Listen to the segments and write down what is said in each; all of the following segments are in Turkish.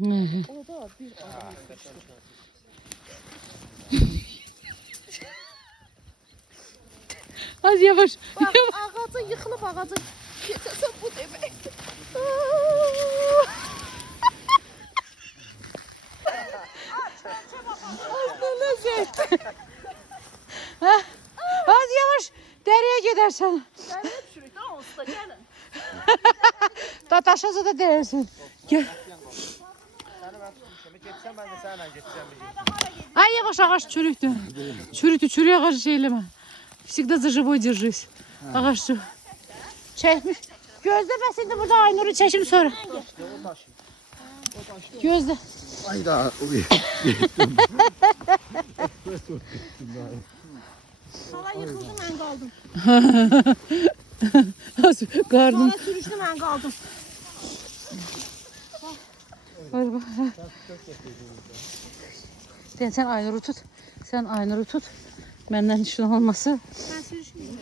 O da bir adam. Az yavaş. Bak ağacı yıkılıp ağacı getirsen bu demektir. Az yavaş. Dereye gidersen. Ben hep sürükten olsun da gelin. Taşasa da dersin. Gel. Geçsem ben de seninle geçeceğim. Ay yavaş ağaç çürüktü. Çürüğe karşı şey eleme. Всегда за живой держись. Ağaç çürük. Çekmiş. Gözlemesin de burada Aynur'u çekim sonra. Gözle. Hayda. Hala yıkıldı ben kaldım. Karnım. Hala sürüştü ben kaldım. Var bak. Sen Aynur'u tut. Sen Aynur'u tut. Benden şunu olması. Ben sürüşmeyeyim.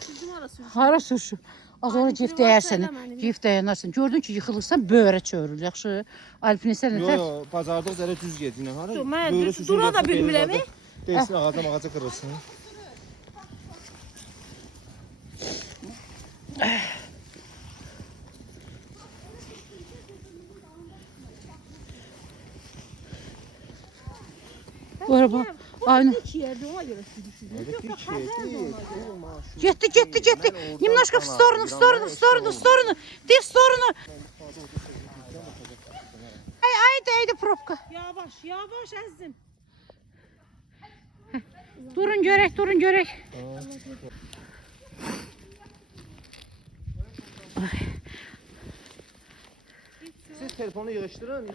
Sürdüm ara sürüştüm. Hara sürüşü. Az sonra cift değer seni. Cift dayanırsın. Gördün ki yıkılırsan böyle çörül. Yaxşı. Alpinistler Yo nətər? yo, bazarda üzerine düz gedin. Hara? Mən Böyle süzün dura da yapıp bilmirəm. elinde Değilsin ağaca kırılsın. Bu araba aynı. İki yerde ona göre sürüştüm. Getdi. Немножко в сторону. Ты в сторону. Aydı пробка. Yavaş əzdim. Durun görək. Siz telefonu yığıştırın.